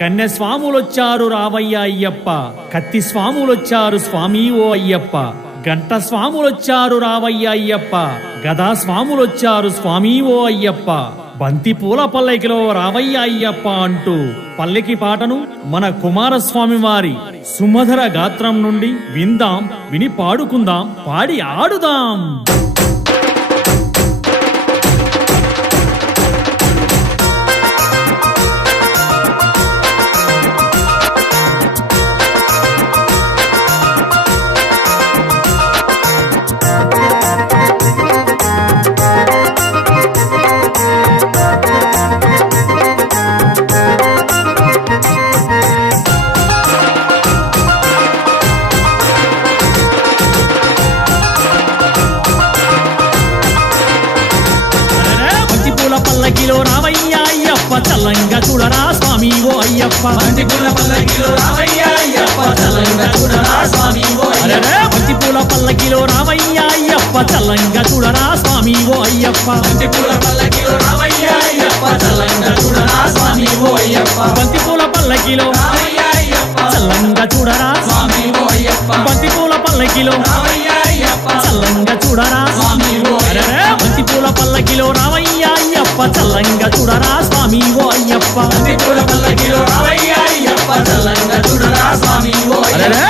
కన్య స్వాములొచ్చారు రావయ్య అయ్యప్ప, కత్తి స్వాములొచ్చారు స్వామి ఓ అయ్యప్ప, గంట స్వాములొచ్చారు రావయ్య అయ్యప్ప, గదా స్వాములొచ్చారు స్వామి ఓ అయ్యప్ప, బంతి పూల పల్లకిలో రావయ్య అయ్యప్ప అంటూ పల్లకి పాటను మన కుమారస్వామి వారి సుమధుర గాత్రం నుండి విందాం, విని పాడుకుందాం, పాడి ఆడుదాం. పల్లకిలో రావయ్య అయ్యప్ప, చల్లంగా చూడరా స్వామి ఓ అయ్యప్ప, బంతి పూల పల్లకిలో రావయ్య అయ్యప్ప, చల్లంగా చూడరా స్వామి ఓ అయ్యప్ప, బంతి పూల పల్లకిలో రావయ్య అయ్యప్ప, చల్లంగా చూడరా స్వామి ఓ అయ్యప్ప, బంతి పూల పల్లకిలో రావయ్య అయ్యప్ప, చల్లంగా చూడరా స్వామి ఓ అయ్యప్ప, బంతి పూల పల్లకిలో రావయ్య అయ్యప్ప, చల్లంగా చూడరా స్వామి ఓ అయ్యప్ప, బంతి పూల పల్లకిలో రావయ్య అయ్యప్ప, చల్లంగా చూడరా స్వామి ఓ అయ్యప్ప, బంతి పూల పల్లకిలో రావయ్య అయ్యప్ప, చల్లంగా చూడరా స్వామి ఓ అయ్యప్ప, బంతి పూల పల్లకిలో రావయ్య అయ్యప్ప, చల్లంగా చూడరా స్వామి ఓ అయ్యప్ప.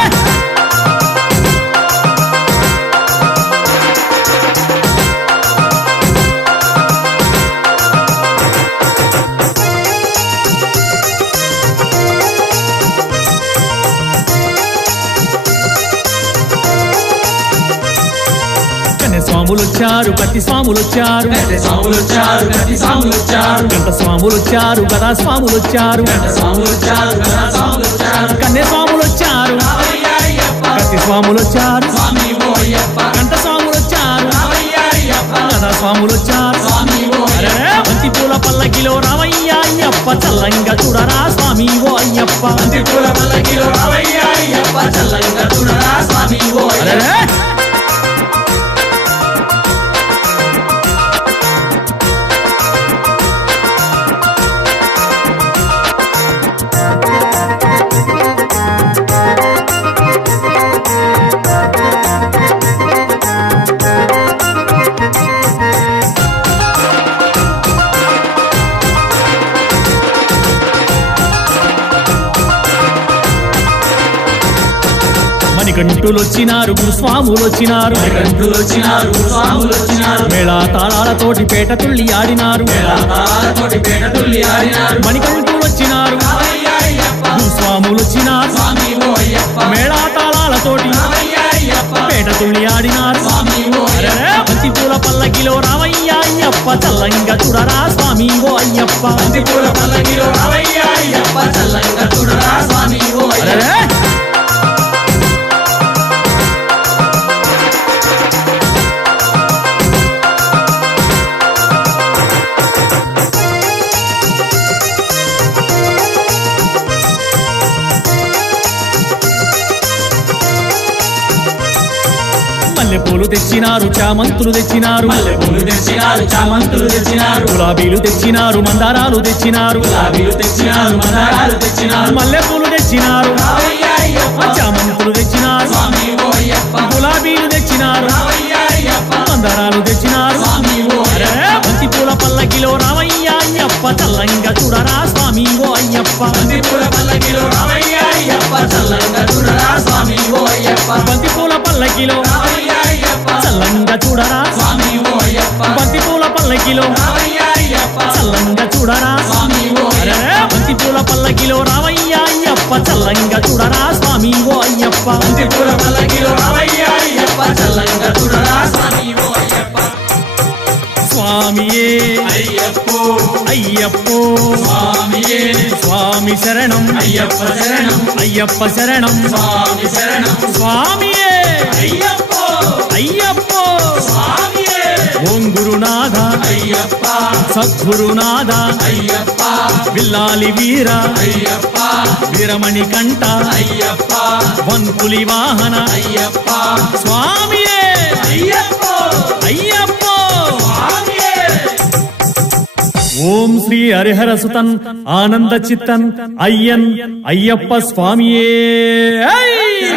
స్వాములొచ్చారు, కత్తి స్వాములొచ్చారు, కత్తి స్వాములొచ్చారు, కత్తి స్వాములొచ్చారు, గంట స్వాములొచ్చారు, గదా స్వాములొచ్చారు, గంట స్వాములొచ్చారు, గదా స్వాములొచ్చారు, కన్య స్వాములొచ్చారు, రావయ్య అయ్యప్ప, కత్తి స్వాములొచ్చారు, స్వామి ఓ అయ్యప్ప, గంట స్వాములొచ్చారు, రావయ్య అయ్యప్ప, గదా స్వాములొచ్చారు, స్వామి ఓ అయ్యప్ప, బంతి పూల పల్లకిలో రావయ్య అయ్యప్ప, చల్లంగా చూడరా స్వామి ఓ అయ్యప్ప, బంతి పూల పల్లకిలో రావయ్య అయ్యప్ప, చల్లంగా చూడరా స్వామి ఓ అయ్యప్ప. మణికంఠులొచ్చినారు, గురుస్వాములొచ్చినారు, మణికంఠులొచ్చినారు, గురుస్వాములొచ్చినారు, మేళా తాళాలతోటి పేట తుళ్ళి ఆడినారు, మేళతాళాలతోటి పేట తుళ్ళి ఆడినారు, మణికంఠులొచ్చినారు, రావయ్య అయ్యప్ప, గురుస్వాములొచ్చినారు, స్వామి ఓ అయ్యప్ప, మేళా తాళాలతోటి రావయ్య అయ్యప్ప, పేట తుళ్ళి ఆడినారు, స్వామి ఓ అయ్యప్ప, బంతి పూల పల్లకిలో రావయ్య అయ్యప్ప, చల్లంగా చూడరా స్వామి ఓ అయ్యప్ప, బంతి పూల పల్లకిలో రావయ్య అయ్యప్ప, చల్లంగా చూడరా స్వామి ఓ అయ్యప్ప. మల్లెపూలు తెచ్చినారు, చామంతులు తెచ్చినారు, మల్లెపూలు తెచ్చినారు, చామంతులు తెచ్చినారు, గులాబీలు తెచ్చినారు, మందారాలు తెచ్చినారు, గులాబీలు తెచ్చినారు, మందారాలు తెచ్చినారు, మల్లెపూలు తెచ్చినారు, రావయ్య అయ్యప్ప, చామంతులు తెచ్చినారు, స్వామి ఓ అయ్యప్ప, గులాబీలు తెచ్చినారు, రావయ్య అయ్యప్ప, మందారాలు తెచ్చినారు, స్వామి ఓ అయ్యప్ప, బంతి పూల పల్లకిలో రావయ్య అయ్యప్ప, చల్లంగా చూడరా స్వామి ఓ అయ్యప్ప, బంతి పూల పల్లకిలో రావయ్య అయ్యప్ప, చల్లంగా చూడరా స్వామి ఓ అయ్యప్ప, బంతి పూల పల్లకిలో రావయ్య అయ్యప్ప, చల్లంగా చూడరా స్వామి ఓ అయ్యప్ప, బంతి పూల పల్లకిలో రావయ్య అయ్యప్ప, చల్లంగా చూడరా స్వామి ఓ అయ్యప్ప, బంతి పూల పల్లకిలో రావయ్య అయ్యప్ప, చల్లంగా చూడరా స్వామి ఓ అయ్యప్ప, బంతి పూల పల్లకిలో రావయ్య అయ్యప్ప, చల్లంగా చూడరా స్వామి ఓ అయ్యప్ప. స్వామియే అయ్యప్పో అయ్యప్పో స్వామియే, స్వామి శరణం అయ్యప్ప శరణం, అయ్యప్ప శరణం స్వామి శరణం, స్వామియే అయ్యప్పో అయ్యప్పో స్వామియే, ఓం గురునాథ అయ్యప్ప, సద్గురునాథ అయ్యప్ప, విల్లాలి వీర అయ్యప్ప, వీరమణి కంట అయ్యప్ప, వంకులి వాహన అయ్యప్ప, స్వామియే అయ్యప్పో అయ్యప్పో స్వామియే. ఓం శ్రీ హరిహర సుతన్ ఆనంద చిత్తన్ అయ్యన్ అయ్యప్ప స్వామియే.